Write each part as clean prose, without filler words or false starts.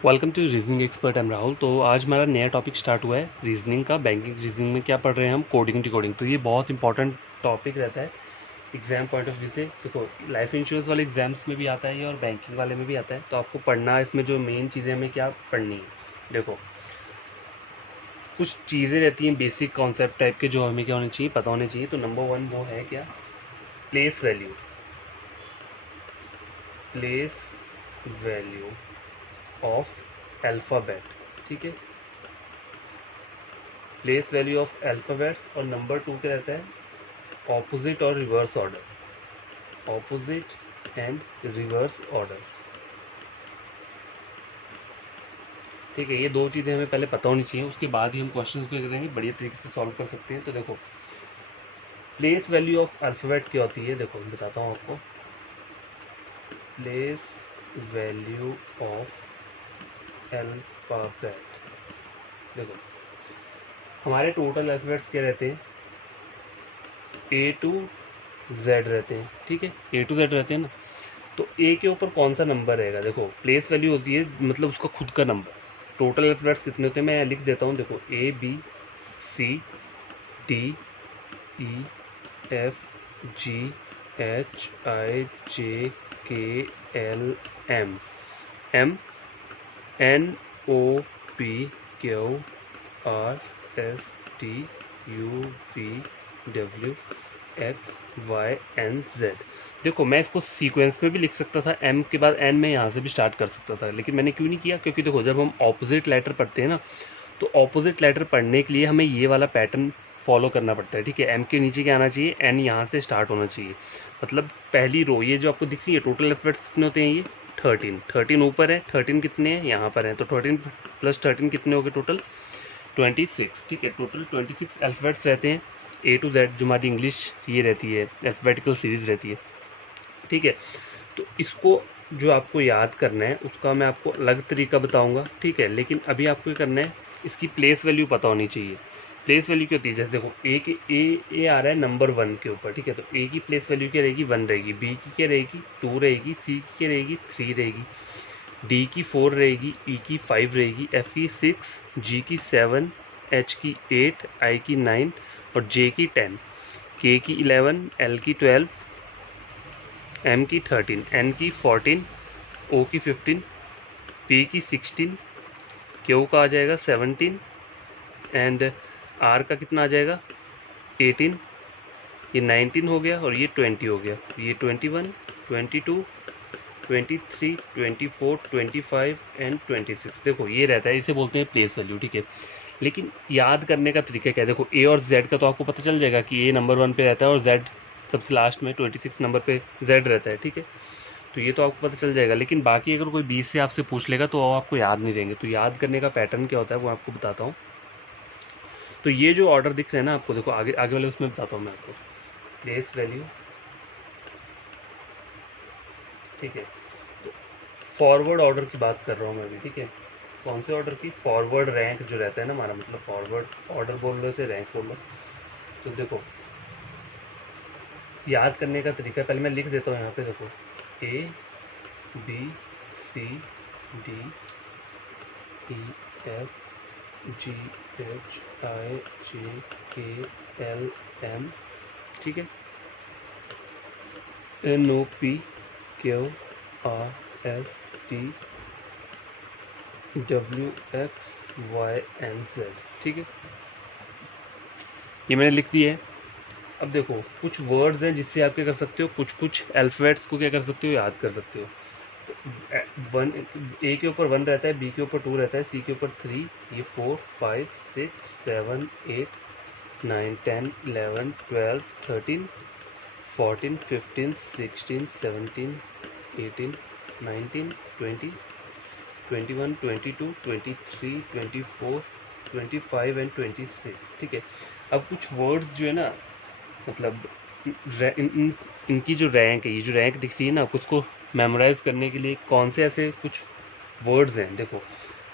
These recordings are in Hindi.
Welcome to reasoning expert M Rahul. तो आज हमारा नया टॉपिक स्टार्ट हुआ है रीजनिंग का। बैंकिंग रीजनिंग में क्या पढ़ रहे हैं हम? Coding decoding. तो ये बहुत इंपॉर्टेंट टॉपिक रहता है एग्जाम पॉइंट ऑफ व्यू से। देखो, लाइफ इंश्योरेंस वाले एग्जाम्स में भी आता है ये और बैंकिंग वाले में भी आता है। तो आपको पढ़ना, इसमें जो मेन चीज़ें हमें क्या पढ़नी है, देखो कुछ चीज़ें रहती हैं बेसिक कॉन्सेप्ट टाइप के जो हमें क्या होने चाहिए, पता होने चाहिए। तो नंबर वन वो है क्या? Place value. Place value of alphabet, ठीक है। Place value of alphabets. और नंबर टू क्या रहता है? ऑपोजिट और reverse order. Opposite and reverse order, ठीक है। ये दो चीज़ें हमें पहले पता होनी चाहिए, उसके बाद ही हम क्वेश्चन को करेंगे, बढ़िया तरीके से सॉल्व कर सकते हैं। तो देखो, प्लेस वैल्यू ऑफ अल्फ़ाबेट क्या होती है, देखो मैं बताता हूँ आपको। प्लेस वैल्यू ऑफ अल्फ़ाबेट, देखो हमारे टोटल अल्फ़ाबेट्स क्या रहते हैं? ए टू जेड रहते हैं, ठीक है। ए टू जेड रहते हैं ना। तो ए के ऊपर कौन सा नंबर रहेगा? देखो, प्लेस वैल्यू होती है मतलब उसका खुद का नंबर। टोटल अल्फाबेट्स कितने होते हैं मैं लिख देता हूँ। देखो, A B C D E F G H I J K L M M N O P Q R S T U V W X Y N Z. देखो, मैं इसको सीक्वेंस में भी लिख सकता था, एम के बाद एन में यहाँ से भी स्टार्ट कर सकता था, लेकिन मैंने क्यों नहीं किया? क्योंकि देखो, जब हम ऑपोजिट लेटर पढ़ते हैं ना, तो ऑपोजिट लेटर पढ़ने के लिए हमें ये वाला पैटर्न फॉलो करना पड़ता है, ठीक है। एम के नीचे क्या आना चाहिए? एन यहाँ से स्टार्ट होना चाहिए। मतलब पहली रो ये जो आपको दिख रही है, टोटल अल्फाबेट्स कितने होते हैं? ये 13 ऊपर है। 13 कितने हैं? यहाँ पर हैं। तो 13 प्लस 13 कितने हो गए टोटल? 26, ठीक है। टोटल 26 अल्फ़ाबेट्स रहते हैं ए टू जेड, जो हमारी इंग्लिश ये रहती है, अल्फ़ाबेटिकल सीरीज़ रहती है, ठीक है। तो इसको जो आपको याद करना है उसका मैं आपको अलग तरीका बताऊंगा, ठीक है। लेकिन अभी आपको ये करना है, इसकी प्लेस वैल्यू पता होनी चाहिए। प्लेस वैल्यू क्या होती है? जैसे देखो, ए आ रहा है नंबर वन के ऊपर, ठीक है। तो ए की प्लेस वैल्यू क्या रहेगी? 1 रहेगी। बी की क्या रहेगी? 2 रहेगी। सी की क्या रहेगी? 3 रहेगी। डी की 4 रहेगी। ई की 5 रहेगी। एफ की 6, जी की 7, एच की 8, आई की 9 और जे की 10, के की 11, एल की 12, एम की 13, एन की 14, ओ की 15, पी की 16, क्यू का आ जाएगा 17 एंड आर का कितना आ जाएगा? 18। ये 19 हो गया और ये 20 हो गया। ये 21, 22, 23, 24, 25 एंड 26। देखो, ये रहता है, इसे बोलते हैं प्लेस वैल्यू, ठीक है। लेकिन याद करने का तरीका क्या है? देखो, ए और जेड का तो आपको पता चल जाएगा कि ए नंबर 1 पे रहता है और जेड सबसे लास्ट में 26 नंबर पे जेड रहता है, ठीक है। तो ये तो आपको पता चल जाएगा। लेकिन बाकी अगर कोई 20 से आपसे पूछ लेगा तो आपको याद नहीं रहेंगे। तो याद करने का पैटर्न क्या होता है वो आपको बताता हूँ। तो ये जो ऑर्डर दिख रहे हैं ना आपको, देखो आगे आगे वाले उसमें बताता हूँ मैं आपको। प्लेस वैल्यू, ठीक है। तो फॉरवर्ड ऑर्डर की बात कर रहा हूँ मैं अभी, ठीक है। कौन से ऑर्डर की? फॉरवर्ड रैंक जो रहता है ना हमारा, मतलब फॉरवर्ड ऑर्डर बोल लो, इसे रैंक बोल लो। तो देखो, याद करने का तरीका पहले मैं लिख देता हूँ यहाँ पे। देखो, A B C D E F G H I J K L M, ठीक है। N O P Q R S T W X Y N Z, ठीक है। ये मैंने लिख दिया है। अब देखो, कुछ वर्ड्स हैं जिससे आप क्या कर सकते हो, कुछ कुछ अल्फ़ाबेट्स को क्या कर सकते हो, याद कर सकते हो। वन, ए के ऊपर 1 रहता है, बी के ऊपर 2 रहता है, सी के ऊपर 3, ये 4 5 6 7 8 9 10 11 12 13 14 15 16 17 18 19 20 21 22 23 24 25 एंड 26, ठीक है। अब कुछ वर्ड्स जो है ना, मतलब इनकी जो रैंक है, ये जो रैंक दिख रही है ना, उसको मेमोराइज करने के लिए कौन से ऐसे कुछ वर्ड्स हैं, देखो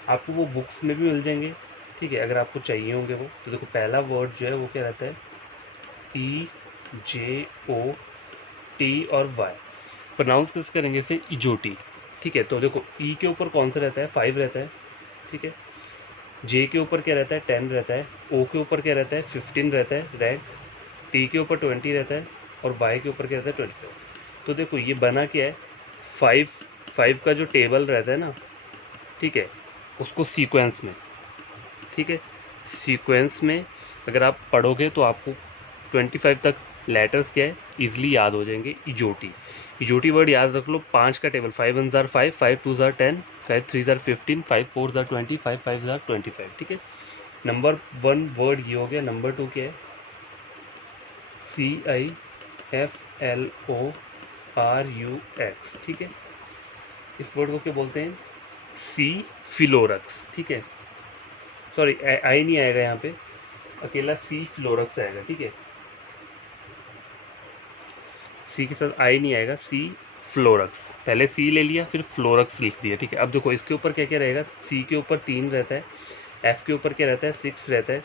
आपको वो बुक्स में भी मिल जाएंगे, ठीक है, अगर आपको चाहिए होंगे वो। तो देखो, पहला वर्ड जो है वो क्या रहता है? ई जे ओ टी और वाई। प्रोनाउंस किस करेंगे इसे? इजोटी, ठीक है। तो देखो ई के ऊपर कौन सा रहता है, 5 रहता है, ठीक है। जे के ऊपर क्या रहता है, 10 रहता है। ओ के ऊपर क्या रहता है, 15 रहता है रैंक। टी के ऊपर 20 रहता है और वाई के ऊपर क्या रहता है, 25। तो देखो ये बना क्या है, 5 का जो टेबल रहता है ना, ठीक है, उसको सीक्वेंस में, ठीक है, सीक्वेंस में अगर आप पढ़ोगे तो आपको 25 तक लेटर्स क्या है ईजिली याद हो जाएंगे। इजोटी, इजोटी वर्ड याद रख लो। 5 का table, 5 1 jar 5, 5 2 jar 10, 5 3 jar 15, 5 4 jar 20, 5 5 jar 25, ठीक है। नंबर 1 वर्ड ये हो गया। नंबर 2 क्या है, CIFLORUX, ठीक है। इस वर्ड को क्या बोलते हैं, सी फिलोरक्स, ठीक है। सॉरी आई नहीं आएगा यहाँ पे, अकेला सी फ्लोरक्स आएगा, ठीक है। सी के साथ आई नहीं आएगा, सी फ्लोरक्स। पहले सी ले लिया फिर फ्लोरक्स लिख दिया, ठीक है। अब देखो इसके ऊपर क्या क्या रहेगा, सी के ऊपर 3 रहता है, एफ के ऊपर क्या रहता है, 6 रहता है,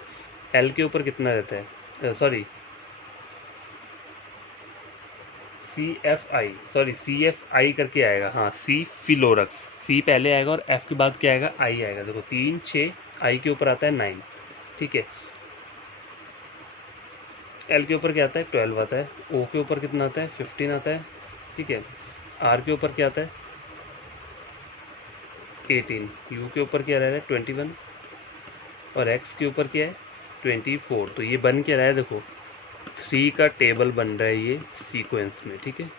एल के ऊपर कितना रहता है, सॉरी CFI करके आएगा, हाँ सी फिलोरक्स। सी पहले आएगा और एफ के बाद क्या आएगा, आई आएगा। देखो 3 6, आई के ऊपर आता है 9, ठीक है। एल के ऊपर क्या आता है, 12 आता है। ओ के ऊपर कितना आता है, 15 आता है, ठीक है। आर के ऊपर क्या आता है, 18। यू के ऊपर क्या रह रहा है, 21। और एक्स के ऊपर क्या है, 24। तो ये बन क्या रहा है, देखो 3 का टेबल बन रहा है ये सीक्वेंस में, ठीक है।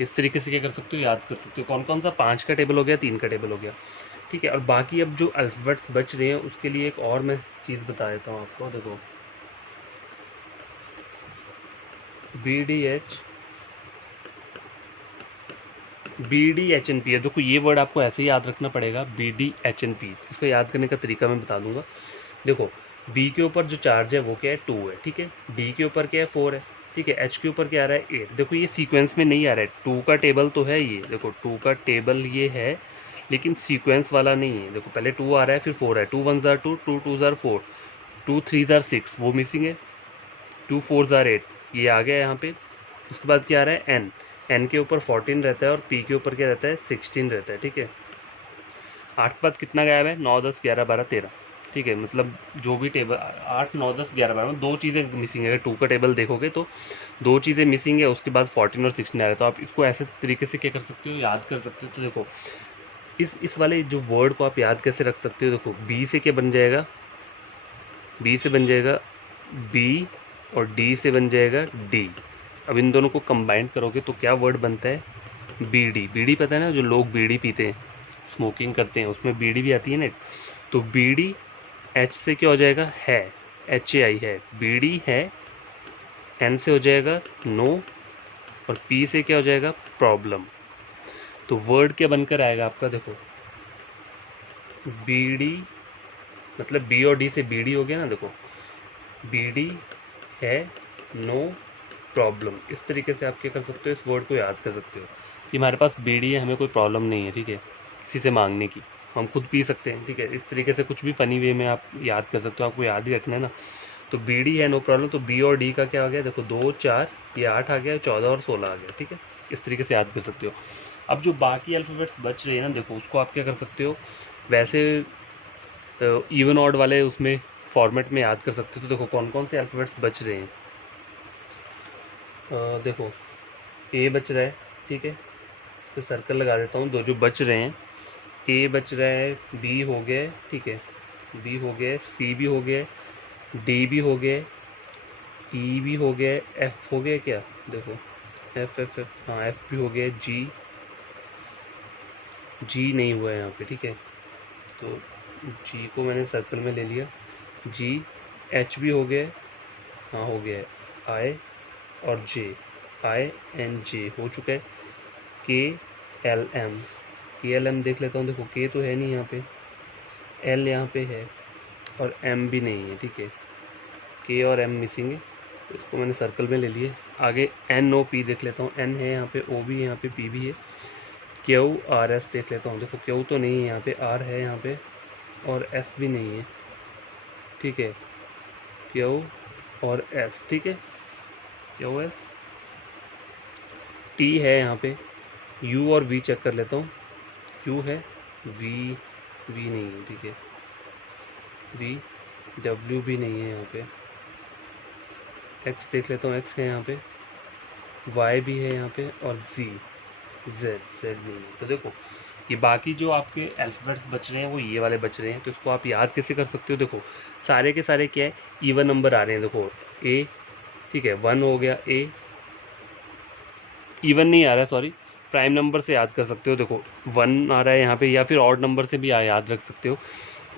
इस तरीके से क्या कर सकते हो, याद कर सकते हो। कौन कौन सा, 5 का टेबल हो गया, 3 का टेबल हो गया, ठीक है। और बाकी अब जो अल्फ़ाबेट्स बच रहे हैं उसके लिए एक और मैं चीज़ बता देता हूँ आपको। देखो BDHNP है। देखो ये वर्ड आपको ऐसे ही याद रखना पड़ेगा, BDHNP। इसको याद करने का तरीका मैं बता दूंगा। देखो बी के ऊपर जो चार्ज है वो क्या है, 2 है, ठीक है। डी के ऊपर क्या है, 4 है, ठीक है। एच के ऊपर क्या आ रहा है, 8। देखो ये सीक्वेंस में नहीं आ रहा है, 2 का टेबल तो है ये, देखो 2 का टेबल ये है, लेकिन सीक्वेंस वाला नहीं है। देखो पहले 2 आ रहा है फिर 4 है, 2 1 जार 2, 2 2 जार 4, 2 3 जार 6, वो मिसिंग है, 2 4 जार 8, ये आ गया यहाँ पे। उसके बाद क्या आ रहा है, एन के ऊपर 14 रहता है और पी के ऊपर क्या रहता है, 16 रहता है, ठीक है। 8 के बाद कितना गायब है, 9 10 11 12 13, ठीक है। मतलब जो भी टेबल 8 9 10 11 12 में 2 चीज़ें मिसिंग है। अगर 2 का टेबल देखोगे तो 2 चीज़ें मिसिंग है, उसके बाद 14 और 16 आ रहा है। तो आप इसको ऐसे तरीके से क्या कर सकते हो, याद कर सकते हो। तो देखो इस वाले जो वर्ड को आप याद कैसे रख सकते हो, देखो बी से क्या बन जाएगा, बी से बन जाएगा बी, और डी से बन जाएगा डी। अब इन दोनों को कंबाइन करोगे तो क्या वर्ड बनता है, बीडी। बीड़ी पता है ना, जो लोग बीड़ी पीते हैं, स्मोकिंग करते हैं, उसमें बीड़ी भी आती है ना। तो बीडी एच से क्या हो जाएगा, है, HAI है, बीडी है। एन से हो जाएगा नो, और पी से क्या हो जाएगा, प्रॉब्लम। तो वर्ड क्या बनकर आएगा आपका, देखो बीडी, मतलब बी और डी से बीडी हो गया ना। देखो बीडी है, नो प्रॉब्लम। इस तरीके से आप क्या कर सकते हो, इस वर्ड को याद कर सकते हो कि हमारे पास बीडी है, हमें कोई प्रॉब्लम नहीं है, ठीक है, किसी से मांगने की, हम खुद पी सकते हैं, ठीक है। इस तरीके से कुछ भी फनी वे में आप याद कर सकते हो, आपको याद ही रखना है ना। तो बीडी है, नो प्रॉब्लम। तो बी और डी का क्या आ गया, देखो 2 4, ये 8 आ गया, 14 और 16 आ गया, ठीक है। इस तरीके से याद कर सकते हो। अब जो बाकी अल्फ़ाबेट्स बच रहे हैं ना, देखो उसको आप क्या कर सकते हो, वैसे इवन ऑड वाले उसमें फॉर्मेट में याद कर सकते हो। तो देखो कौन कौन से अल्फ़ाबेट्स बच रहे हैं, देखो ए बच रहा है, ठीक है, इस पर सर्कल लगा देता हूँ। दो जो बच रहे हैं, ए बच रहा है, बी हो गया, ठीक है, बी हो गया, सी भी हो गया, डी भी हो गया, ई भी हो गया, एफ हो गया क्या, देखो एफ एफ एफ, हाँ एफ भी हो गया, जी, जी नहीं हुआ है यहाँ पे, ठीक है। तो जी को मैंने सर्कल में ले लिया, जी। एच भी हो गया, हाँ हो गया है, आई और जे, INJ हो चुका है। KLM, KLM देख लेता हूँ। देखो के तो है नहीं यहाँ पे, एल यहाँ पे है, और एम भी नहीं है, ठीक है। के और एम मिसिंग है, तो इसको मैंने सर्कल में ले लिए। आगे NOP देख लेता हूँ, एन है यहाँ पे, ओ भी है यहाँ पे, पी भी है। QRS देख लेता हूँ। देखो क्यू तो नहीं है यहाँ पे, आर है यहाँ पे, और एस भी नहीं है, ठीक है। क्यू और एस, ठीक है, QS, टी है यहाँ पे, यू और वी चेक कर लेता हूँ। यू है, वी नहीं है, ठीक है, वी डब्ल्यू भी नहीं है यहाँ पे, एक्स देख लेता हूँ, एक्स है यहाँ पे, वाई भी है यहाँ पे, और जेड नहीं है। तो देखो ये बाकी जो आपके अल्फ़ाबेट्स बच रहे हैं वो ये वाले बच रहे हैं। तो इसको आप याद कैसे कर सकते हो? देखो सारे के सारे क्या है, इवन नंबर आ रहे हैं। देखो ए, ठीक है, 1 हो गया, ए इवन नहीं आ रहा है, सॉरी, प्राइम नंबर से याद कर सकते हो। देखो 1 आ रहा है यहाँ पे, या फिर ऑड नंबर से भी याद रख सकते हो।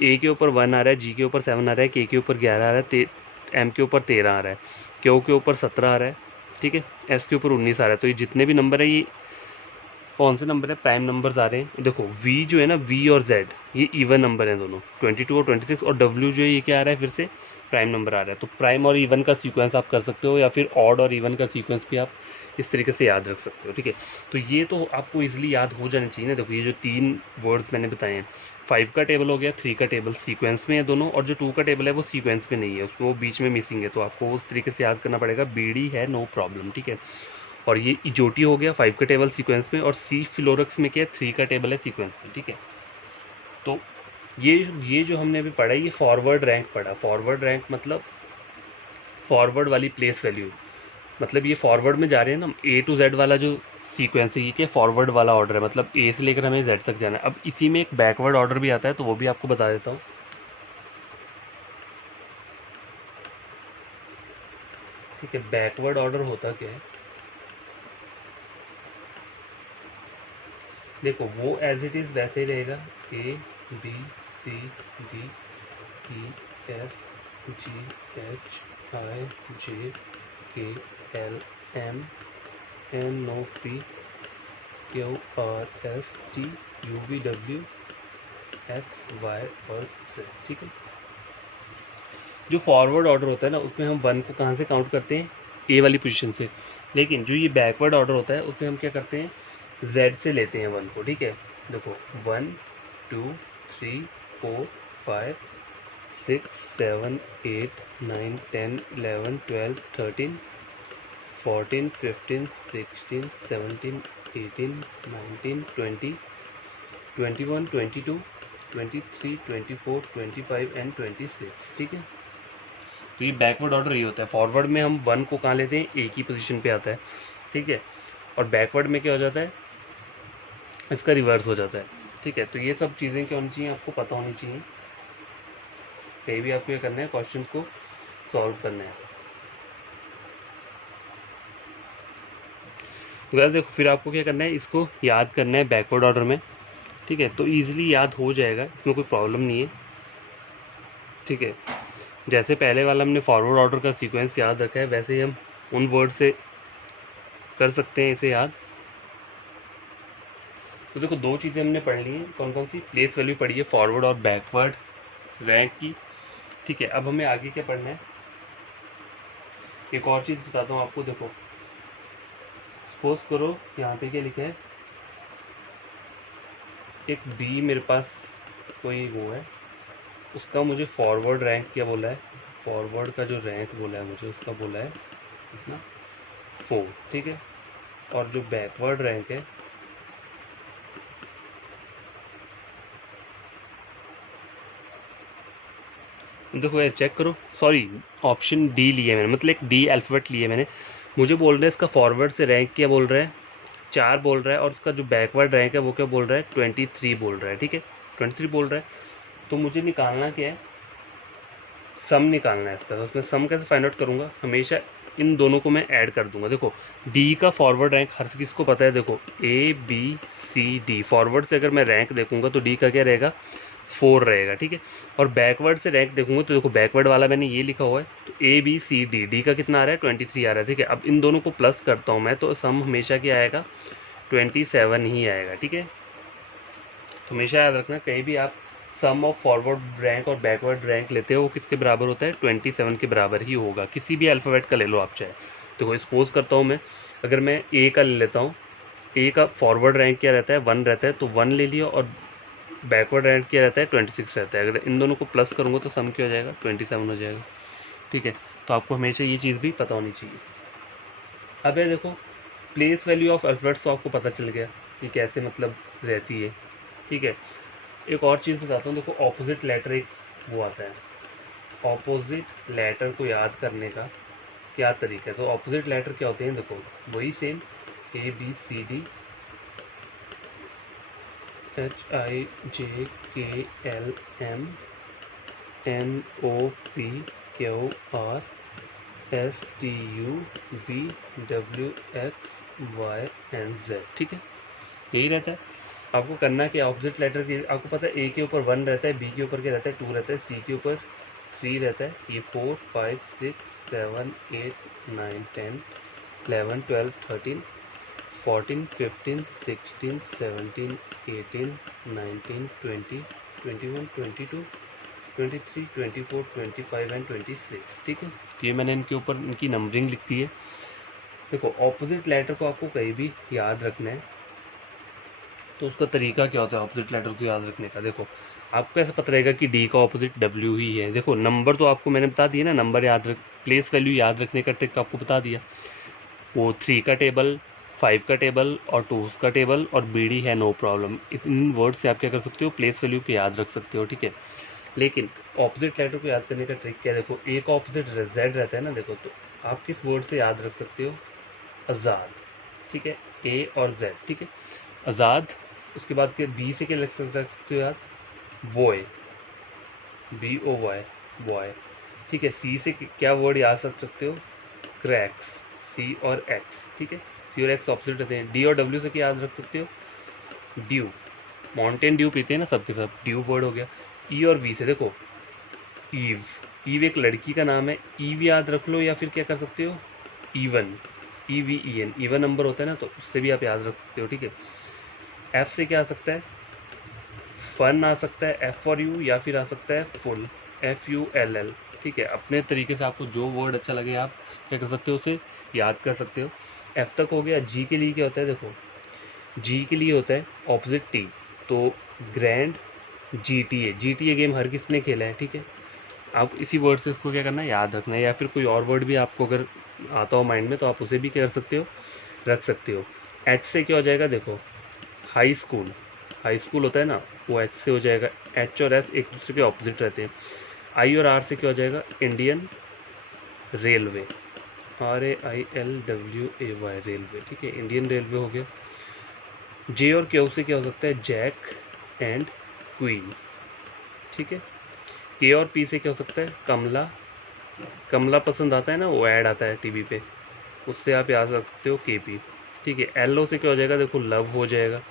ए के ऊपर 1 आ रहा है, जी के ऊपर 7 आ रहा है, के ऊपर 11 आ रहा है, एम के ऊपर 13 आ रहा है, क्यू के ऊपर 17 आ रहा है, ठीक है, एस के ऊपर 19 आ रहा है। तो ये जितने भी नंबर है, ये कौन से नंबर है? प्राइम नंबर्स आ रहे हैं। देखो वी जो है ना, वी और जेड ये इवन नंबर हैं दोनों, 22 और 26, और डब्ल्यू जो है ये क्या आ रहा है, फिर से प्राइम नंबर आ रहा है। तो प्राइम और इवन का सीक्वेंस आप कर सकते हो, या फिर ऑड और इवन का सीक्वेंस भी आप इस तरीके से याद रख सकते हो, ठीक है। तो ये तो आपको इजीली याद हो जाना चाहिए ना। देखो ये जो 3 वर्ड्स मैंने बताए हैं, 5 का टेबल हो गया, 3 का टेबल सीक्वेंस में है दोनों, और जो 2 का टेबल है वो सीक्वेंस में नहीं है, उसको बीच में मिसिंग है। तो आपको उस तरीके से याद करना पड़ेगा। बीडी है, नो प्रॉब्लम, ठीक है। और ये इजोटी हो गया 5 का टेबल सीक्वेंस में, और सी फिलोरक्स में क्या है, 3 का टेबल है सीक्वेंस में, ठीक है। तो ये जो हमने अभी पढ़ा है, ये फॉरवर्ड रैंक पढ़ा। फॉरवर्ड रैंक मतलब फॉरवर्ड वाली प्लेस वैल्यू, मतलब ये फॉरवर्ड में जा रहे हैं ना, ए टू जेड वाला जो सीक्वेंस है ये क्या, फॉरवर्ड वाला ऑर्डर है, मतलब ए से लेकर हमें जेड तक जाना है। अब इसी में एक बैकवर्ड ऑर्डर भी आता है, तो वो भी आपको बता देता हूँ। ठीक है, बैकवर्ड ऑर्डर होता क्या है, देखो वो एज इट इज़ वैसे ही रहेगा, A B C D E F G H I J K L M N O P Q R S T U V W X Y और जेड, ठीक है। जो फॉरवर्ड ऑर्डर होता है ना, उसमें हम 1 को कहाँ से काउंट करते हैं, ए वाली पोजीशन से। लेकिन जो ये बैकवर्ड ऑर्डर होता है उसमें हम क्या करते हैं, जेड से लेते हैं 1 को, ठीक है। देखो 1 2 3 4 5 6 7 8 9 10 11 12 13 14 15 16 17 18 19 20 21 22 23 24 25 एंड 26, ठीक है। तो ये बैकवर्ड ऑर्डर ये होता है। फॉरवर्ड में हम 1 को कहाँ लेते हैं, एक ही पोजीशन पे आता है, ठीक है। और बैकवर्ड में क्या हो जाता है, इसका रिवर्स हो जाता है, ठीक है। तो ये सब चीज़ें क्या होनी चाहिए, आपको पता होनी चाहिए। कहीं भी आपको ये करना है, क्वेश्चन को सॉल्व करना है। तो वैसे देखो फिर आपको क्या करना है, इसको याद करना है बैकवर्ड ऑर्डर में, ठीक है। तो ईजिली याद हो जाएगा, इसमें कोई प्रॉब्लम नहीं है, ठीक है। जैसे पहले वाला हमने फॉरवर्ड ऑर्डर का सीक्वेंस याद रखा है, वैसे ही हम उन वर्ड से कर सकते हैं इसे याद। तो देखो 2 चीज़ें हमने पढ़ ली हैं, कौन कौन सी, प्लेस वैल्यू पढ़ी है फॉरवर्ड और बैकवर्ड रैंक की, ठीक है। अब हमें आगे क्या पढ़ना है, एक और चीज़ बताता हूँ आपको। देखो सपोज करो यहाँ पे क्या लिखा है, एक बी मेरे पास कोई वो है, उसका मुझे फॉरवर्ड रैंक क्या बोला है, फॉरवर्ड का जो रैंक बोला है मुझे, उसका बोला है कितना, 4, ठीक है। और जो बैकवर्ड रैंक है, देखो ये चेक करो, सॉरी ऑप्शन डी लिया मैंने, मतलब एक डी अल्फ़ाबेट लिया मैंने। मुझे बोल रहा है इसका फॉरवर्ड से रैंक क्या बोल रहा है, 4 बोल रहा है, और उसका जो बैकवर्ड रैंक है वो क्या बोल रहा है, 23 बोल रहा है, ठीक है, 23 बोल रहा है। तो मुझे निकालना क्या है, सम निकालना है इसका। तो उसमें सम कैसे फाइंड आउट करूँगा, हमेशा इन दोनों को मैं ऐड कर दूंगा। देखो डी का फॉरवर्ड रैंक हर किसको पता है, देखो A B C D, forward से अगर मैं रैंक देखूंगा तो डी का क्या रहेगा, 4 रहेगा, ठीक है। और बैकवर्ड से रैंक देखूंगा तो देखो बैकवर्ड वाला मैंने ये लिखा हुआ है, तो A B C D, D का कितना आ रहा है, 23 आ रहा है, ठीक है। अब इन दोनों को प्लस करता हूँ मैं, तो सम हमेशा क्या आएगा, 27 ही आएगा, ठीक है। तो हमेशा याद रखना, कहीं भी आप सम ऑफ फॉरवर्ड रैंक और बैकवर्ड रैंक लेते हो वो किसके बराबर होता है, 27 के बराबर ही होगा। किसी भी अल्फ़ाबेट का ले लो आप चाहे। तो सपोज करता हूँ मैं, अगर मैं ए का ले लेता हूँ, ए का फॉरवर्ड रैंक क्या रहता है, 1 रहता है, तो 1 ले लिया, और बैकवर्ड रैंक क्या रहता है, 26 रहता है। अगर इन दोनों को प्लस करूँगा तो सम क्या हो जाएगा, 27 हो जाएगा, ठीक है। तो आपको हमेशा ये चीज़ भी पता होनी चाहिए। अब ये देखो प्लेस वैल्यू ऑफ अल्फ़ाबेट्स तो आपको पता चल गया, ये कैसे मतलब रहती है, ठीक है। एक और चीज़ बताता हूँ, देखो ऑपोजिट लेटर एक वो आता है, ऑपोजिट लेटर को याद करने का क्या तरीका है। तो ऑपोजिट लेटर क्या होते हैं, देखो वही सेम ABCD HIJKLMNOPQRSTUVW XYZ, ठीक है, यही रहता है। आपको करना क्या, ऑपोजिट लेटर की आपको पता है, A के ऊपर 1 रहता है, B के ऊपर क्या रहता है 2 रहता है, C के ऊपर 3 रहता है, ये 4 5 6 7 8 9 10 11 12 13 14 15 16 17 18 19 20 21 22 23 24 25 एंड 26, ठीक है। ये मैंने इनके ऊपर इनकी नंबरिंग लिख दी है। देखो ऑपोजिट लेटर को आपको कहीं भी याद रखना है तो उसका तरीका क्या होता है ऑपोजिट लेटर को याद रखने का। देखो आपको ऐसा पता रहेगा कि डी का ऑपोजिट डब्ल्यू ही है। देखो नंबर तो आपको मैंने बता दिया ना, नंबर याद रख, प्लेस वैल्यू याद रखने का ट्रिक आपको बता दिया। वो 3 का टेबल, 5 का टेबल और 2 का टेबल और BD है नो प्रॉब्लम। इन वर्ड से आप क्या कर सकते हो, प्लेस वैल्यू को याद रख सकते हो, ठीक है। लेकिन ऑपोजिट लेटर को याद करने का ट्रिक क्या है, देखो ए का ऑपोजिट जेड रहता है ना, देखो तो आप किस वर्ड से याद रख सकते हो, आज़ाद, ठीक है, ए और जेड, ठीक है, आज़ाद। उसके बाद के बी से क्या रख सकते हो याद, बॉय, BOY, बॉय, ठीक है। सी से क्या वर्ड याद रख सकते हो, क्रैक्स, C और X, ठीक है, C और X ऑपोजिट रहते हैं। D और W से क्या याद रख सकते हो, ड्यू, माउंटेन ड्यू पीते हैं ना सबके सब, ड्यू वर्ड हो गया। E और V से देखो ईव, ईव एक लड़की का नाम है, ईव याद रख लो, या फिर क्या कर सकते हो, इवन, EVEN, इवन नंबर होता है ना, तो उससे भी आप याद रख सकते हो, ठीक है। F से क्या आ सकता है, फन आ सकता है, F फॉर यू, या फिर आ सकता है फुल, FULL, ठीक है। अपने तरीके से आपको जो वर्ड अच्छा लगे आप क्या कर सकते हो, उसे याद कर सकते हो। F तक हो गया। G के लिए क्या होता है, देखो G के लिए होता है ऑपोजिट T, तो ग्रैंड GTA गेम हर किसी ने खेला है, ठीक है। आप इसी वर्ड से इसको क्या करना है, याद रखना है, या फिर कोई और वर्ड भी आपको अगर आता हो माइंड में तो आप उसे भी क्या कर सकते हो, रख सकते हो। H से क्या हो जाएगा, देखो हाई स्कूल, हाई स्कूल होता है ना, वो H से हो जाएगा। H और S एक दूसरे के ऑपोजिट रहते हैं। I और R से क्या हो जाएगा, इंडियन रेलवे, RAILWAY, रेलवे, ठीक है, इंडियन रेलवे हो गया। J और Q से क्या हो सकता है, जैक एंड क्वीन, ठीक है। K और P से क्या हो सकता है, कमला, कमला पसंद आता है ना, वो ऐड आता है टीवी पे, उससे आप याद रख सकते हो KP, ठीक है। LO से क्या हो जाएगा, देखो लव हो जाएगा,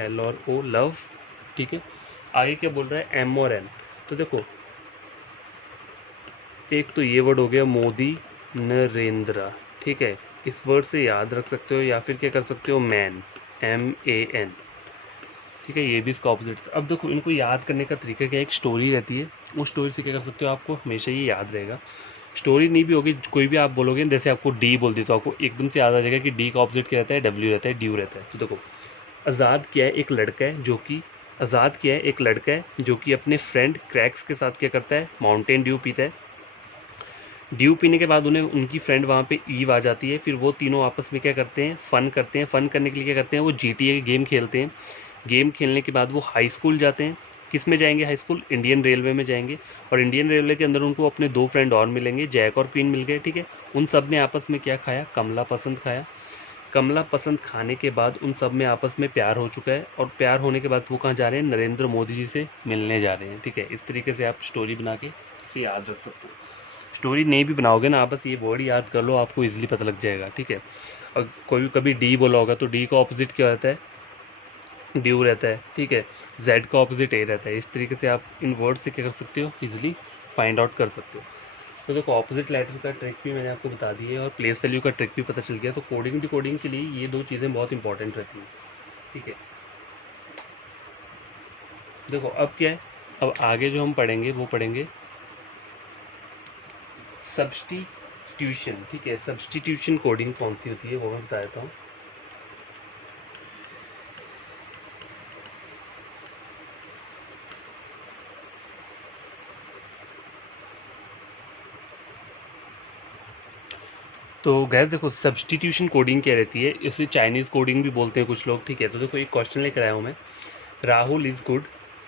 L और O लव, ठीक है। आगे क्या बोल रहा है, M और N, तो देखो एक तो ये वर्ड हो गया मोदी नरेंद्र, ठीक है, इस वर्ड से याद रख सकते हो, या फिर क्या कर सकते हो, मैन, MAN, ठीक है, ये भी इसका ऑपोजिट। अब देखो इनको याद करने का तरीका क्या है, एक स्टोरी रहती है, उस स्टोरी से क्या कर सकते हो, आपको हमेशा ये याद रहेगा। स्टोरी नहीं भी होगी, कोई भी आप बोलोगे, जैसे आपको डी बोल दी तो आपको एकदम से याद आ जाएगा कि डी का ऑपोजिट क्या रहता है, W रहता है, ड्यू रहता है। तो देखो आज़ाद क्या है, एक लड़का है जो कि, आज़ाद क्या है, एक लड़का है जो कि अपने फ्रेंड क्रैक्स के साथ क्या करता है, माउंटेन ड्यू पीता है। ड्यू पीने के बाद उन्हें उनकी फ्रेंड वहाँ पे ईव आ जाती है, फिर वो तीनों आपस में क्या करते हैं, फ़न करते हैं। फ़न करने के लिए क्या करते हैं, वो GTA गेम खेलते हैं। गेम खेलने के बाद वो हाई स्कूल जाते हैं। किस में जाएंगे हाई स्कूल, इंडियन रेलवे में जाएंगे। और इंडियन रेलवे के अंदर उनको अपने 2 फ्रेंड और मिलेंगे, जैक और क्वीन मिल गए, ठीक है। उन सब ने आपस में क्या खाया, कमला पसंद खाया। कमला पसंद खाने के बाद उन सब में आपस में प्यार हो चुका है, और प्यार होने के बाद वो कहाँ जा रहे हैं, नरेंद्र मोदी जी से मिलने जा रहे हैं, ठीक है। इस तरीके से आप स्टोरी बना के इसे याद रख सकते हो। स्टोरी नहीं भी बनाओगे ना, आप बस ये वर्ड याद कर लो, आपको इजीली पता लग जाएगा, ठीक है। और कोई कभी डी बोला होगा तो डी का ऑपोजिट क्या रहता है, ड्यू रहता है, ठीक है। जेड का ऑपोजिट ए रहता है। इस तरीके से आप इन वर्ड से क्या कर सकते हो, इजीली फाइंड आउट कर सकते हो। तो देखो ऑपोजिट लेटर का ट्रिक भी मैंने आपको बता दी है, और प्लेस वैल्यू का ट्रिक भी पता चल गया। तो कोडिंग डिकोडिंग के लिए ये 2 चीज़ें बहुत इंपॉर्टेंट रहती हैं, ठीक है। देखो अब क्या है, अब आगे जो हम पढ़ेंगे वो पढ़ेंगे सब्स्टिट्यूशन, ठीक है। सब्स्टिट्यूशन कोडिंग कौन सी होती है वो मैं बता देता हूँ। तो गैस देखो सब्सटीट्यूशन कोडिंग क्या रहती है, इसे चाइनीज़ कोडिंग भी बोलते हैं कुछ लोग, ठीक है। तो देखो एक क्वेश्चन लेकर आया हूँ मैं, राहुल इज़ गुड,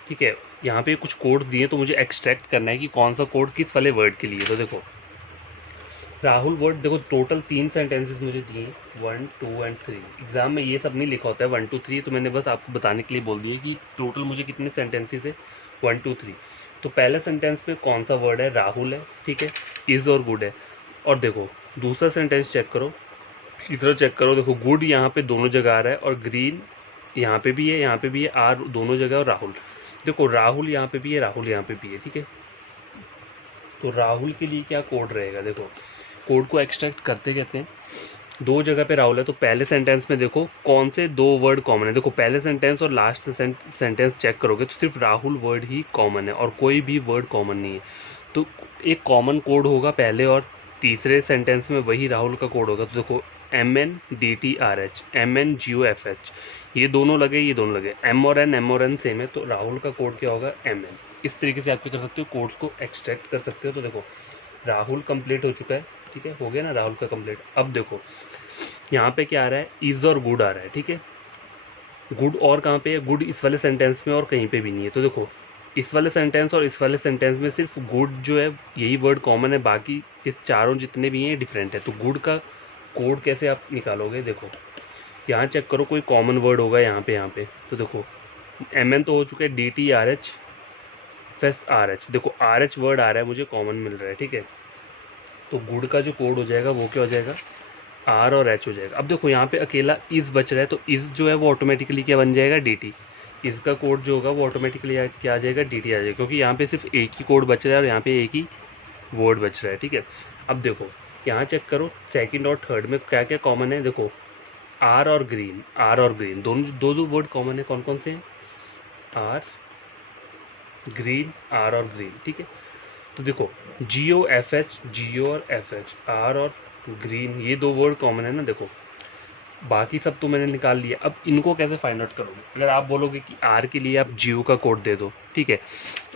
ठीक है। यहाँ पे कुछ कोड्स दिए तो मुझे एक्सट्रैक्ट करना है कि कौन सा कोड किस वाले वर्ड के लिए। तो देखो राहुल वर्ड, देखो टोटल 3 सेंटेंसेस मुझे दिए, 1 2 एंड 3। एग्जाम में ये सब नहीं लिखा होता है 1 2 3, तो मैंने बस आपको बताने के लिए बोल दिया कि टोटल मुझे कितने सेंटेंसेस है, 1 2 3। तो पहले सेंटेंस में कौन सा वर्ड है, राहुल है, ठीक है, इज़ और गुड है। और देखो दूसरा सेंटेंस चेक करो, तीसरा चेक करो, देखो गुड यहाँ पे दोनों जगह आ रहा है और ग्रीन यहाँ पे भी है, यहाँ पे भी है, आर दोनों जगह, और राहुल, देखो राहुल यहाँ पे भी है, राहुल यहाँ पे भी है, ठीक है। तो राहुल के लिए क्या कोड रहेगा, देखो कोड को एक्सट्रैक्ट करते कहते हैं, दो जगह पे राहुल है, तो पहले सेंटेंस में देखो कौन से दो वर्ड कॉमन है। देखो पहले सेंटेंस और लास्ट सेंटेंस चेक करोगे तो सिर्फ राहुल वर्ड ही कॉमन है और कोई भी वर्ड कॉमन नहीं है। तो एक कॉमन कोड होगा पहले और तीसरे सेंटेंस में, वही राहुल का कोड होगा। तो देखो MNDTRH, MNGOFH, ये दोनों लगे, ये दोनों लगे, M और N सेम है, तो राहुल का कोड क्या होगा, MN। इस तरीके से आप क्या कर सकते हो, कोड्स को एक्सट्रैक्ट कर सकते हो। तो देखो राहुल कंप्लीट हो चुका है, ठीक है, हो गया ना राहुल का कंप्लीट। अब देखो यहाँ पे क्या आ रहा है, इज और गुड आ रहा है, ठीक है। गुड और कहाँ पे है, गुड इस वाले सेंटेंस में और कहीं पे भी नहीं है। तो देखो इस वाले सेंटेंस और इस वाले सेंटेंस में सिर्फ गुड जो है यही वर्ड कॉमन है, बाकी इस चारों जितने भी हैं डिफरेंट है। तो गुड का कोड कैसे आप निकालोगे, देखो यहाँ चेक करो कोई कॉमन वर्ड होगा यहाँ पे। तो देखो MN तो हो चुका है, DTRH प्लस RH, देखो RH वर्ड आ रहा है मुझे कॉमन मिल रहा है, ठीक है। तो गुड का जो कोड हो जाएगा वो क्या हो जाएगा, R और H हो जाएगा। अब देखो यहाँ पे अकेला इज बच रहा है, तो इज जो है वो ऑटोमेटिकली क्या बन जाएगा, DT। इज का कोड जो होगा वो ऑटोमेटिकली क्या आ जाएगा, DT आ जाएगा, क्योंकि यहाँ पे सिर्फ एक ही कोड बच रहा है और यहाँ पे एक ही वर्ड बच रहा है, ठीक है। अब देखो यहाँ चेक करो सेकंड और थर्ड में क्या क्या कॉमन है, देखो R और ग्रीन दोनों वर्ड कॉमन है, कौन कौन से हैं, R और ग्रीन, ठीक है। तो देखो GOFH, जियो और FH, R और ग्रीन, ये दो वर्ड कॉमन है ना। देखो बाकी सब तो मैंने निकाल लिया, अब इनको कैसे फाइंड आउट करोगे। अगर आप बोलोगे कि R के लिए आप जियो का कोड दे दो, ठीक है,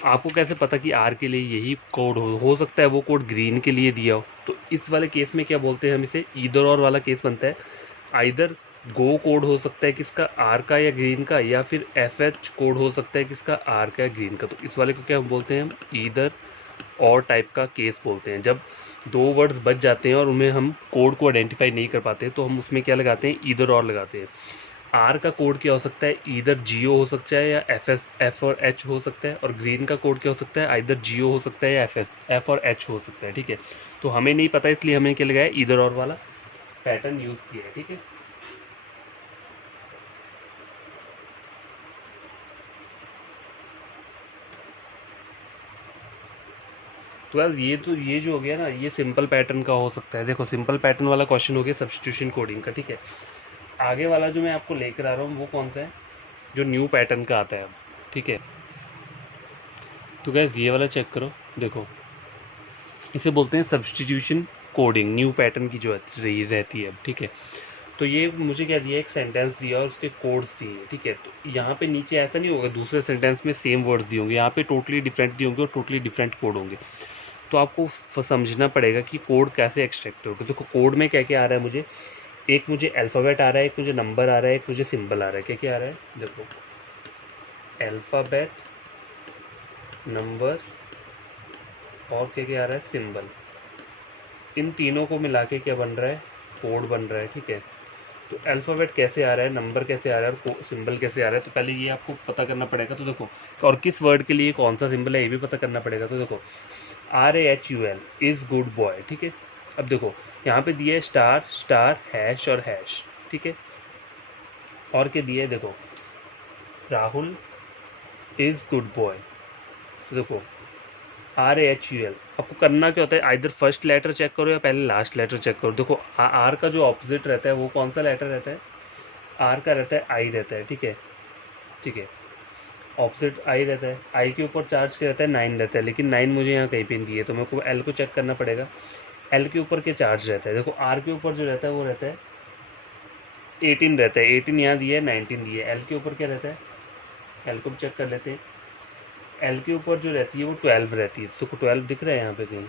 आपको कैसे पता कि R के लिए यही कोड हो सकता है वो कोड ग्रीन के लिए दिया हो। तो इस वाले केस में क्या बोलते हैं हम इसे, ईदर और वाला केस बनता है। आइदर गो कोड हो सकता है किसका, R का या ग्रीन का, या फिर FH कोड हो सकता है किसका, R का या ग्रीन का। तो इस वाले को क्या बोलते हैं हम, ईदर और टाइप का केस बोलते हैं। जब दो वर्ड्स बच जाते हैं और उनमें हम कोड को आइडेंटिफाई नहीं कर पाते तो हम उसमें क्या लगाते हैं, ईदर और लगाते हैं। आर का कोड क्या हो सकता है, ईदर जियो हो सकता है या एफ और एच हो सकता है, और ग्रीन का कोड क्या हो सकता है, आइदर जियो हो सकता है या एफ और एच हो सकता है, ठीक है। तो हमें नहीं पता इसलिए हमने क्या लगाया, ईदर और वाला पैटर्न यूज किया है, ठीक है। तो यार ये जो हो गया ना, ये सिंपल पैटर्न का हो सकता है। देखो सिंपल पैटर्न वाला क्वेश्चन हो गया सब्स्टिट्यूशन कोडिंग का, ठीक है। आगे वाला जो मैं आपको लेकर आ रहा हूँ वो कौन सा है, जो न्यू पैटर्न का आता है अब, ठीक है। तो गैस ये वाला चेक करो, देखो इसे बोलते हैं सब्स्टिट्यूशन कोडिंग, न्यू पैटर्न की जो रहती है अब, ठीक है। तो ये मुझे क्या दिया, एक सेंटेंस दिया और उसके कोड्स दिए, ठीक है। तो यहाँ पे नीचे ऐसा नहीं होगा दूसरे सेंटेंस में सेम वर्ड्स दिए होंगे, यहाँ पे टोटली डिफरेंट दिए होंगे और टोटली डिफरेंट कोड होंगे। तो आपको समझना पड़ेगा कि कोड कैसे एक्सट्रैक्ट होगा। देखो कोड में क्या क्या आ रहा है मुझे, एक मुझे अल्फ़ाबेट आ रहा है, एक मुझे नंबर आ रहा है, एक मुझे सिंबल आ रहा है। क्या क्या आ रहा है, देखो अल्फ़ाबेट, नंबर और क्या क्या आ रहा है, सिंबल। इन तीनों को मिला के क्या बन रहा है, कोड बन रहा है, ठीक है। तो अल्फ़ाबेट कैसे आ रहा है, नंबर कैसे आ रहा है और सिंबल कैसे आ रहा है, तो पहले ये आपको पता करना पड़ेगा। तो देखो और किस वर्ड के लिए कौन सा सिंबल है ये भी पता करना पड़ेगा। तो देखो RAHUL इज़ गुड बॉय, ठीक है। अब देखो यहाँ पे दिया है स्टार, स्टार, हैश और हैश, ठीक है। और क्या दिया है, देखो राहुल इज़ गुड बॉय। तो देखो RAHUL, आपको करना क्या होता है, आइदर फर्स्ट लेटर चेक करो या पहले लास्ट लेटर चेक करो। देखो आर का जो ऑपोजिट रहता है वो कौन सा लेटर रहता है, आर का रहता है आई रहता है, ठीक है, ठीक है। ऑपोजिट आई रहता है, आई के ऊपर चार्ज क्या रहता है, 9 रहता है, लेकिन 9 मुझे यहाँ कहीं पे नहीं दिए, तो मेरे को एल को चेक करना पड़ेगा, एल के ऊपर क्या चार्ज रहता है। देखो आर के ऊपर जो रहता है वो रहता है 18 रहता है, 18 यहाँ दिया है, 19 दिया है। एल के ऊपर क्या रहता है, एल को भी चेक कर लेते हैं। एल के ऊपर जो रहती है वो 12 रहती है। तो 12 दिख रहा है यहाँ पे कहीं,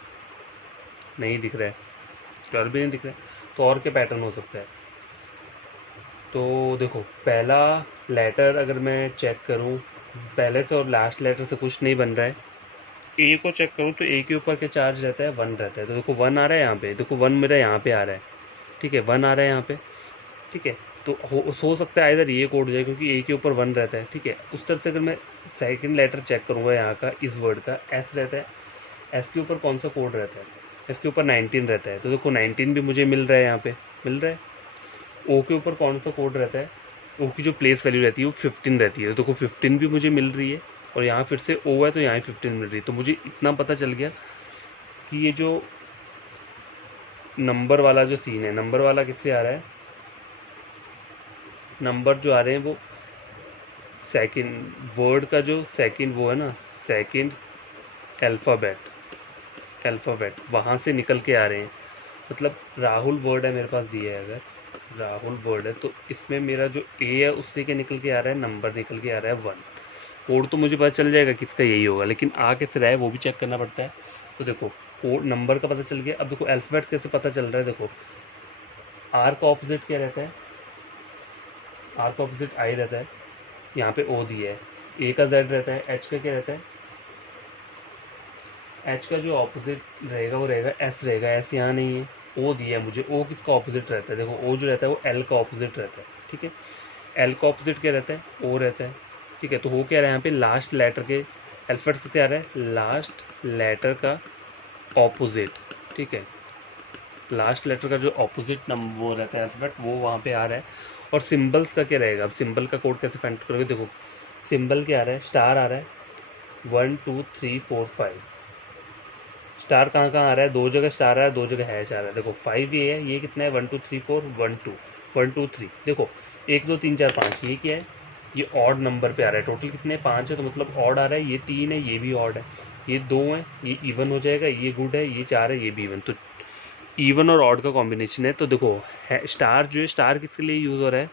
नहीं दिख रहा है, 12 भी नहीं दिख रहा है। और के पैटर्न हो सकता है। तो देखो पहला लेटर अगर मैं चेक करूँ, पहले तो लास्ट लेटर से कुछ नहीं बन रहा है। ए को चेक करूँ तो ए के ऊपर क्या चार्ज रहता है, 1 रहता है। तो देखो 1 आ रहा है यहाँ पे, देखो 1 मेरा यहाँ पे आ रहा है, ठीक है, 1 आ रहा है यहाँ पे, ठीक है। तो हो सकता है इधर ये कोड हो जाए क्योंकि ए के ऊपर 1 रहता है, ठीक है। उस तरफ से अगर मैं सेकंड लेटर चेक करूँगा यहाँ का, इस वर्ड का एस रहता है, एस के ऊपर कौन सा कोड रहता है, एस के ऊपर 19 रहता है। तो देखो 19 भी मुझे मिल रहा है, यहाँ पे मिल रहा है। ओ के ऊपर कौन सा कोड रहता है, ओ की जो प्लेस वैल्यू रहती है वो 15 रहती है। तो देखो 15 भी मुझे मिल रही है, और यहाँ फिर से ओ है तो यहाँ 15 मिल रही है। तो मुझे इतना पता चल गया कि ये जो नंबर वाला जो सीन है, नंबर वाला किससे आ रहा है, नंबर जो आ रहे हैं वो सेकंड वर्ड का जो सेकंड वो है ना, सेकंड अल्फ़ाबेट वहाँ से निकल के आ रहे हैं। मतलब राहुल वर्ड है मेरे पास दिया है, अगर राहुल वर्ड है तो इसमें मेरा जो ए है उससे क्या निकल के आ रहा है, नंबर निकल के आ रहा है 1। कोड तो मुझे पता चल जाएगा किसका यही होगा, लेकिन आ कैसे रहा है वो भी चेक करना पड़ता है। तो देखो कोड नंबर का पता चल गया। अब देखो अल्फ़ाबेट कैसे पता चल रहा है, देखो आर का ऑपोजिट क्या रहता है, आर का ऑपोजिट आई रहता है, यहाँ पे ओ दिया है। ए का जेड रहता है, एच का क्या रहता है, एच का जो ऑपोजिट रहेगा वो रहेगा एस रहेगा, एस यहाँ नहीं है। ओ दिया है मुझे, ओ किसका ऑपोजिट रहता है, देखो ओ जो रहता है वो एल का ऑपोजिट रहता है, ठीक है। एल का ऑपोजिट क्या रहता है, ओ रहता है, ठीक है। तो हो क्या रहा है यहाँ पे, लास्ट लेटर के अल्फ़ाबेट कितने आ रहा है, लास्ट लेटर का ऑपोजिट, ठीक है। लास्ट लेटर का जो ऑपोजिट नंबर वो रहता है अल्फ़ाबेट, वो वहाँ पे आ रहा है। और सिंबल्स का क्या रहेगा, अब सिंबल का कोड कैसे फाइंड करोगे, देखो सिंबल क्या आ रहा है, स्टार आ रहा है, 1 2 3 4 5। स्टार कहाँ कहाँ आ रहा है, दो जगह स्टार आ रहा है, दो जगह हैश आ रहा है। देखो 5 ये है, ये कितना है 1 2 3 4 1 2 1 2 3। देखो 1 2 3 4 5, ये क्या है, ये ऑड नंबर पे आ रहा है। टोटल कितने 5 है, तो मतलब ऑड आ रहा है। ये 3 है, ये भी ऑड है। ये 2 है, ये इवन हो जाएगा। ये गुड है, ये 4 है, ये भी इवन। तो इवन और ऑड का कॉम्बिनेशन है। तो देखो स्टार जो है, स्टार किसके लिए यूज़ हो रहा है,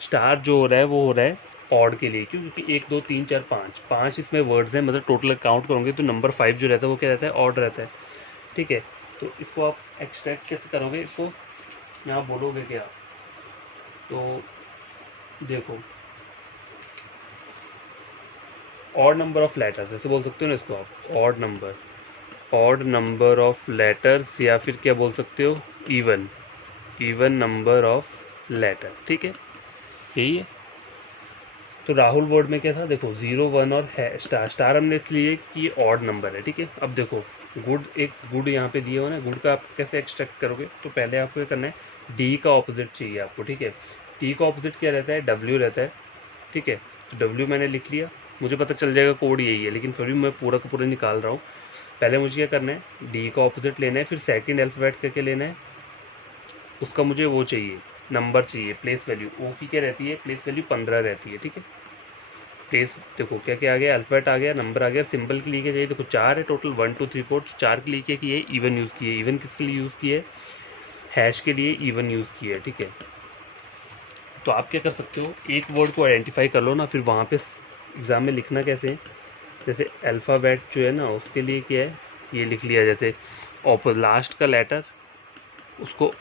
स्टार जो हो रहा है वो हो रहा है ऑड के लिए। क्यों, क्योंकि 1 2 3 4 5 5 इसमें वर्ड्स हैं, मतलब टोटल काउंट करोगे तो नंबर 5 जो रहता है वो क्या रहता है, ऑड रहता है, ठीक है। तो इसको आप एक्सट्रैक्ट कैसे करोगे, इसको यहाँ बोलोगे क्या, तो देखो ऑड नंबर ऑफ लेटर्स ऐसे बोल सकते हो ना इसको आप, ऑड नंबर ऑफ लेटर्स, या फिर क्या बोल सकते हो, इवन नंबर ऑफ लेटर, ठीक है, यही है। तो राहुल वर्ड में क्या था, देखो 0 1 और है स्टार, स्टार हमने इसलिए कि ऑड नंबर है, ठीक है। अब देखो गुड, एक गुड यहाँ पे दिए हो ना, गुड का आप कैसे एक्सट्रैक्ट करोगे, तो पहले आपको क्या करना है, डी का ऑपोजिट चाहिए आपको, ठीक है। डी का ऑपोजिट क्या रहता है, डब्ल्यू रहता है, ठीक है। तो डब्ल्यू मैंने लिख लिया, मुझे पता चल जाएगा कोड यही है, लेकिन फिर भी मैं पूरा का पूरा निकाल रहा हूँ। पहले मुझे क्या करना है, डी का ऑपोजिट लेना है, फिर सेकेंड अल्फ़ाबेट करके लेना है, उसका मुझे वो चाहिए, नंबर चाहिए, प्लेस वैल्यू। ओ की क्या रहती है, प्लेस वैल्यू 15 रहती है, ठीक है। प्लेस देखो क्या क्या आ गया, अल्फ़ाबेट आ गया, नंबर आ गया, सिंबल के लिए क्या चाहिए, देखो 4 है टोटल, 1 2 3 4, 4 के लिए क्या किया है, इवन यूज़ किया है। इवन किसके लिए यूज़ किया है, हैश के लिए इवन यूज़ किया है, ठीक है। तो आप क्या कर सकते हो, एक वर्ड को आइडेंटिफाई कर लो ना, फिर वहाँ पे एग्ज़ाम में लिखना कैसे है, जैसे अल्फ़ाबेट जो है ना उसके लिए क्या है, ये लिख लिया, जैसे लास्ट का लेटर उसको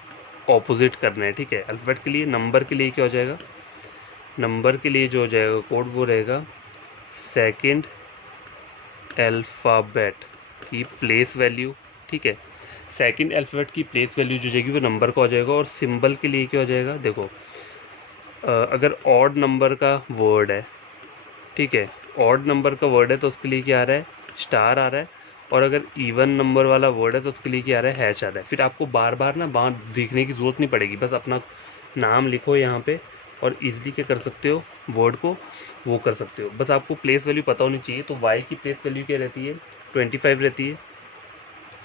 ऑपोजिट करना है, ठीक है। अल्फ़ाबेट के लिए, नंबर के लिए क्या हो जाएगा, नंबर के लिए जो हो जाएगा कोड वो रहेगा सेकंड अल्फ़ाबेट की प्लेस वैल्यू, ठीक है। सेकंड अल्फ़ाबेट की प्लेस वैल्यू जो जाएगी वो नंबर का हो जाएगा। और सिंबल के लिए क्या हो जाएगा, देखो अगर ऑड नंबर का वर्ड है, ठीक है, ऑड नंबर का वर्ड है तो उसके लिए क्या आ रहा है, स्टार आ रहा है। और अगर इवन नंबर वाला वर्ड है तो उसके लिए क्या आ रहा है, हैश आ रहा है। फिर आपको बार बार ना बाहर दिखने की ज़रूरत नहीं पड़ेगी, बस अपना नाम लिखो यहाँ पे और इजीली क्या कर सकते हो, वर्ड को वो कर सकते हो। बस आपको प्लेस वैल्यू पता होनी चाहिए। तो वाई की प्लेस वैल्यू क्या रहती है, 25 रहती है।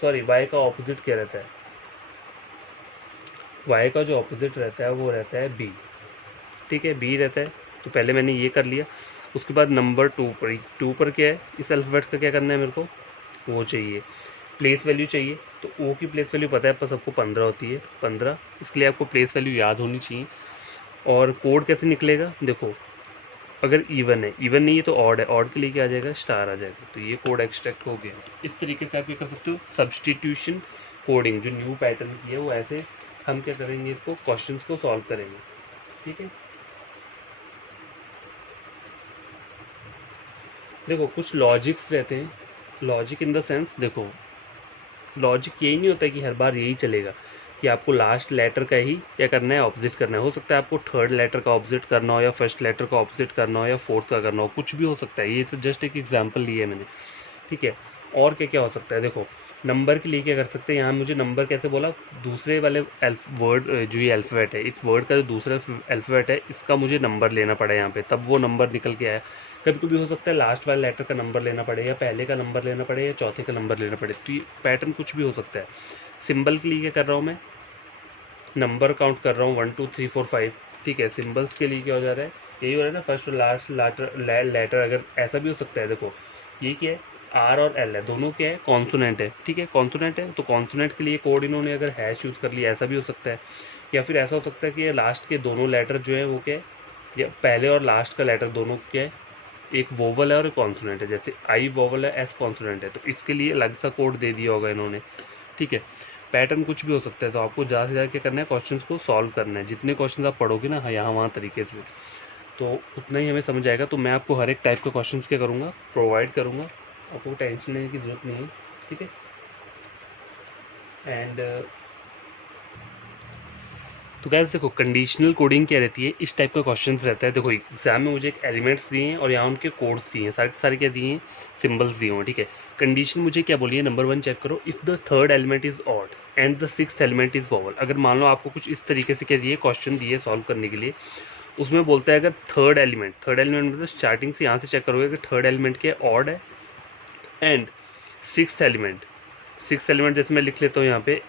सॉरी, वाई का ऑपोजिट क्या रहता है, वाई का जो ऑपोजिट रहता है वो रहता है बी, ठीक है, बी रहता है। तो पहले मैंने ये कर लिया। उसके बाद नंबर 2 पर क्या है, इस अल्फ़ाबेट का क्या करना है मेरे को, वो चाहिए, प्लेस वैल्यू चाहिए। तो ओ की प्लेस वैल्यू पता है पर सबको 15 होती है, 15, इसके लिए आपको प्लेस वैल्यू याद होनी चाहिए। और कोड कैसे निकलेगा, देखो अगर इवन है, इवन नहीं है तो ऑड है, ऑड के लिए क्या आ जाएगा, स्टार आ जाएगा। तो ये कोड एक्सट्रैक्ट हो गया। इस तरीके से आप क्या कर सकते हो, सब्सटीट्यूशन कोडिंग जो न्यू पैटर्न की है वो ऐसे हम क्या करेंगे, इसको क्वेश्चंस को सॉल्व करेंगे। ठीक है, देखो कुछ लॉजिक्स रहते हैं, लॉजिक इन द सेंस, देखो लॉजिक यही नहीं होता है कि हर बार यही चलेगा कि आपको लास्ट लेटर का ही क्या करना है, ऑपोजिट करना है। हो सकता है आपको थर्ड लेटर का ऑपोजिट करना हो, या फर्स्ट लेटर का ऑपोजिट करना हो, या फोर्थ का करना हो, कुछ भी हो सकता है। ये तो जस्ट एक एग्जांपल लिया है मैंने। ठीक है, और क्या क्या हो सकता है, देखो नंबर के लिए क्या कर सकते हैं, यहाँ मुझे नंबर कैसे बोला, दूसरे वाले वर्ड जो ये अल्फ़ाबेट है, इस वर्ड का जो दूसरा अल्फ़ाबेट है इसका मुझे नंबर लेना पड़ा यहाँ पे, तब वो नंबर निकल के आया। कभी कभी हो सकता है लास्ट वाले लेटर का नंबर लेना पड़े, या पहले का नंबर लेना पड़े, या चौथे का नंबर लेना पड़े, तो ये पैटर्न कुछ भी हो सकता है। सिंबल के लिए क्या कर रहा हूँ मैं, नंबर काउंट कर रहा हूँ 1 2 3 4 5। ठीक है, सिंबल्स के लिए क्या हो जा रहा है, यही हो रहा है ना, फर्स्ट और लास्ट लेटर। अगर ऐसा भी हो सकता है, देखो ये क्या है, आर और एल है, दोनों क्या है, कॉन्सोनेंट है। ठीक है, कॉन्सोनेंट है तो कॉन्सोनेंट के लिए कोड इन्होंने अगर हैश यूज़ कर लिया, ऐसा भी हो सकता है। या फिर ऐसा हो सकता है कि ये लास्ट के दोनों लेटर जो है वो क्या है, या पहले और लास्ट का लेटर दोनों क्या है, एक वोवल है और एक कॉन्सोनेंट है। जैसे आई वोवल है, एस कॉन्सोनेंट है, तो इसके लिए अलग सा कोड दे दिया होगा इन्होंने। ठीक है, पैटर्न कुछ भी हो सकता है, तो आपको ज़्यादा से ज़्यादा क्या करना है, क्वेश्चंस को सॉल्व करना है। जितने क्वेश्चंस आप पढ़ोगे ना यहाँ वहाँ तरीके से, तो उतना ही हमें समझ आएगा। तो मैं आपको हर एक टाइप के क्वेश्चंस क्या करूँगा, प्रोवाइड करूँगा, आपको टेंशन लेने की ज़रूरत नहीं है। ठीक है, एंड तो गाइस देखो कंडीशनल कोडिंग क्या रहती है, इस टाइप का क्वेश्चन रहता है। देखो एग्जाम में मुझे एक एलिमेंट्स दिए हैं और यहाँ उनके कोड्स दिए हैं, सारे सारे क्या दिए हैं, सिंबल्स दिए हुए हैं। ठीक है, कंडीशन मुझे क्या बोली है, नंबर 1 चेक करो, if the third element is odd and the sixth element is vowel. अगर मान लो आपको कुछ इस तरीके से क्या दिए, क्वेश्चन दिए सॉल्व करने के लिए, उसमें बोलता है अगर थर्ड एलिमेंट मतलब स्टार्टिंग से यहाँ से चेक करोगे, अगर थर्ड एलिमेंट क्या ऑड है एंड सिक्स्थ एलिमेंट जैसे मैं लिख लेता हूँ यहाँ पे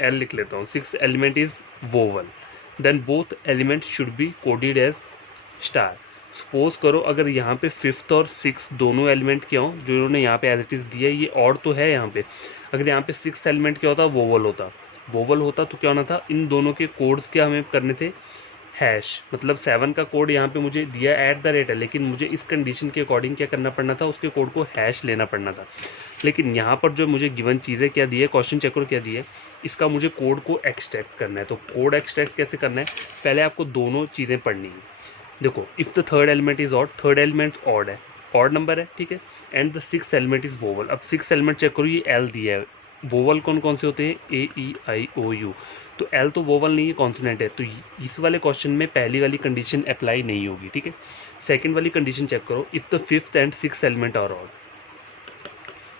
एल लिख लेता हूँ, sixth element is vowel, then both element should be coded as star. Suppose करो अगर यहाँ पे फिफ्थ और सिक्स दोनों एलिमेंट क्या हो, जो इन्होंने यहाँ पे एज इट इज दिया है, ये और तो है यहाँ पे, अगर यहाँ पे सिक्स एलिमेंट क्या होता, वोवल होता तो क्या होना था, इन दोनों के कोड्स क्या हमें करने थे, हैश। मतलब 7 का कोड यहाँ पे मुझे दिया @ है, लेकिन मुझे इस कंडीशन के अकॉर्डिंग क्या करना पड़ना था, उसके कोड को हैश लेना पड़ना था। लेकिन यहाँ पर जो मुझे गिवन चीज़ें क्या दी है, क्वेश्चन चेक करो क्या दी है, इसका मुझे कोड को एक्सट्रैक्ट करना है। तो कोड एक्सट्रैक्ट कैसे करना है, पहले आपको दोनों चीज़ें पढ़नी है। देखो if the third element is odd, third element odd है, ऑड नंबर है, ठीक है, and the sixth element is vowel. अब सिक्स्थ एलिमेंट चेक करो, ये एल दिया है, वोवल कौन कौन से होते हैं, AEIOU, तो एल तो वोवल नहीं है, कॉन्सोनेंट है, तो इस वाले क्वेश्चन में पहली वाली कंडीशन अप्लाई नहीं होगी। ठीक है, सेकंड वाली कंडीशन चेक करो, if the fifth and sixth element are odd,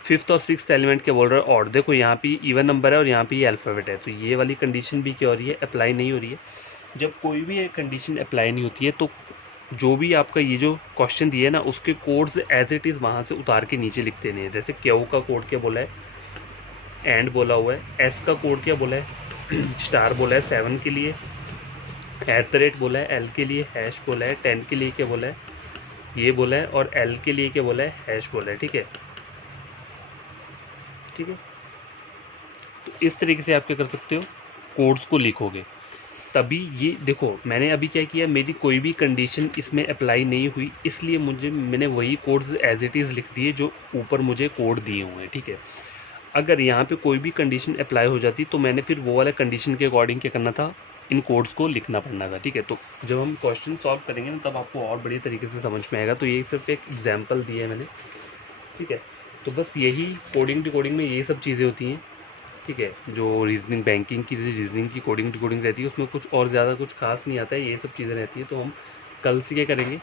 fifth और सिक्स्थ एलिमेंट क्या बोल रहा है, ऑड। देखो यहाँ पे इवन नंबर है और यहाँ पे ये अल्फ़ाबेट है, तो ये वाली कंडीशन भी क्या हो रही है, अप्लाई नहीं हो रही है। जब कोई भी कंडीशन अप्लाई नहीं होती है, तो जो भी आपका ये जो क्वेश्चन दिया है ना, उसके कोड्स एज इट इज़ वहाँ से उतार के नीचे लिख देने हैं। जैसे क्यू का कोड क्या बोला है, एंड बोला हुआ है, एस का कोड क्या बोला है, स्टार बोला है 7 के लिए, @ बोला है, एल के लिए हैश बोला है, 10 के लिए क्या बोला है, ये बोला है, और एल के लिए क्या बोला है, हैश बोला है। ठीक है, ठीक है, तो इस तरीके से आप क्या कर सकते हो, कोड्स को लिखोगे, तभी ये देखो मैंने अभी क्या किया, मेरी कोई भी कंडीशन इसमें अप्लाई नहीं हुई, इसलिए मैंने वही कोड्स एज इट इज़ लिख दिए जो ऊपर मुझे कोड दिए हुए हैं। ठीक है, अगर यहाँ पे कोई भी कंडीशन अप्लाई हो जाती तो मैंने फिर वो वाला कंडीशन के अकॉर्डिंग क्या करना था, इन कोड्स को लिखना पड़ना था। ठीक है, तो जब हम क्वेश्चन सॉल्व करेंगे ना, तब आपको और बढ़िया तरीके से समझ में आएगा। तो ये सिर्फ एक एग्जाम्पल दिया है मैंने। ठीक है, तो बस यही कोडिंग डिकोडिंग में ये सब चीज़ें होती हैं। ठीक है, जो रीजनिंग बैंकिंग की रीजनिंग की कोडिंग डिकोडिंग रहती है, उसमें कुछ और ज़्यादा कुछ खास नहीं आता है, ये सब चीज़ें रहती है। तो हम कल से क्या करेंगे,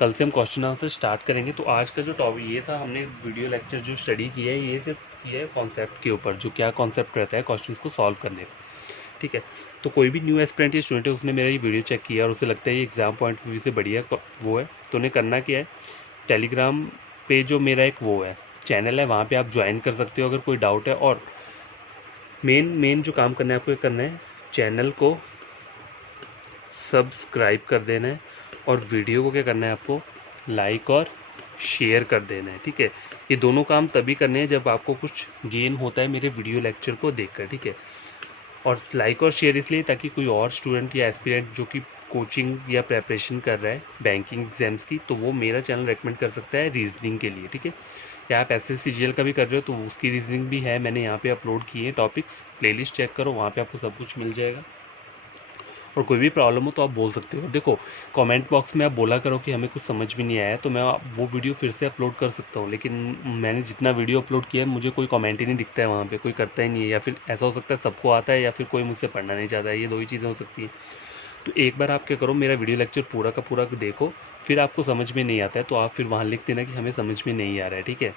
कल से हम क्वेश्चन आंसर स्टार्ट करेंगे। तो आज का जो टॉपिक ये था, हमने वीडियो लेक्चर जो स्टडी किया है, ये सिर्फ किया है कॉन्सेप्ट के ऊपर, जो क्या कॉन्सेप्ट रहता है क्वेश्चंस को सॉल्व करने का। ठीक है, तो कोई भी न्यू एस्पिरेंट या स्टूडेंट है, उसने मेरा ये वीडियो चेक किया और उसे लगता है ये एग्ज़ाम पॉइंट ऑफ व्यू से बढ़िया वो है, तो उन्हें करना क्या है, टेलीग्राम पे जो मेरा एक वो है चैनल है, वहाँ पे आप ज्वाइन कर सकते हो अगर कोई डाउट है। और मेन जो काम करना है आपको, करना है चैनल को सब्सक्राइब कर देना है, और वीडियो को क्या करना है, आपको लाइक और शेयर कर देना है। ठीक है, ये दोनों काम तभी करने हैं जब आपको कुछ गेन होता है मेरे वीडियो लेक्चर को देखकर। ठीक है, और लाइक और शेयर इसलिए ताकि कोई और स्टूडेंट या एस्पिरेंट जो कि कोचिंग या प्रेपरेशन कर रहा है बैंकिंग एग्जाम्स की, तो वो मेरा चैनल रेकमेंड कर सकता है रीजनिंग के लिए, ठीक है। या आप SSCGL का भी कर रहे हो तो उसकी रीजनिंग भी है, मैंने यहाँ पे अपलोड किए हैं टॉपिक्स, प्लेलिस्ट चेक करो, वहाँ पे आपको सब कुछ मिल जाएगा। और कोई भी प्रॉब्लम हो तो आप बोल सकते हो। देखो कमेंट बॉक्स में आप बोला करो कि हमें कुछ समझ में नहीं आया, तो मैं वो वीडियो फिर से अपलोड कर सकता हूँ, लेकिन मैंने जितना वीडियो अपलोड किया है मुझे कोई कमेंट ही नहीं दिखता है वहाँ पे, कोई करता ही नहीं है, या फिर ऐसा हो सकता है सबको आता है या फिर कोई मुझसे पढ़ना नहीं चाहता है, ये दो ही चीज़ें हो सकती हैं। तो एक बार आप क्या करो, मेरा वीडियो लेक्चर पूरा का पूरा देखो, फिर आपको समझ में नहीं आता है तो आप फिर वहाँ लिख देना कि हमें समझ में नहीं आ रहा है, ठीक है।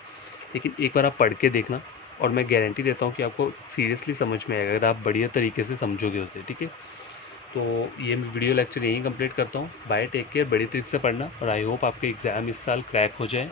लेकिन एक बार आप पढ़ के देखना, और मैं गारंटी देता हूँ कि आपको सीरियसली समझ में आएगा अगर आप बढ़िया तरीके से समझोगे उसे, ठीक है। तो ये मैं वीडियो लेक्चर यहीं कंप्लीट करता हूँ। बाय, टेक केयर, बड़ी तरीके से पढ़ना, और आई होप आपके एग्ज़ाम इस साल क्रैक हो जाए।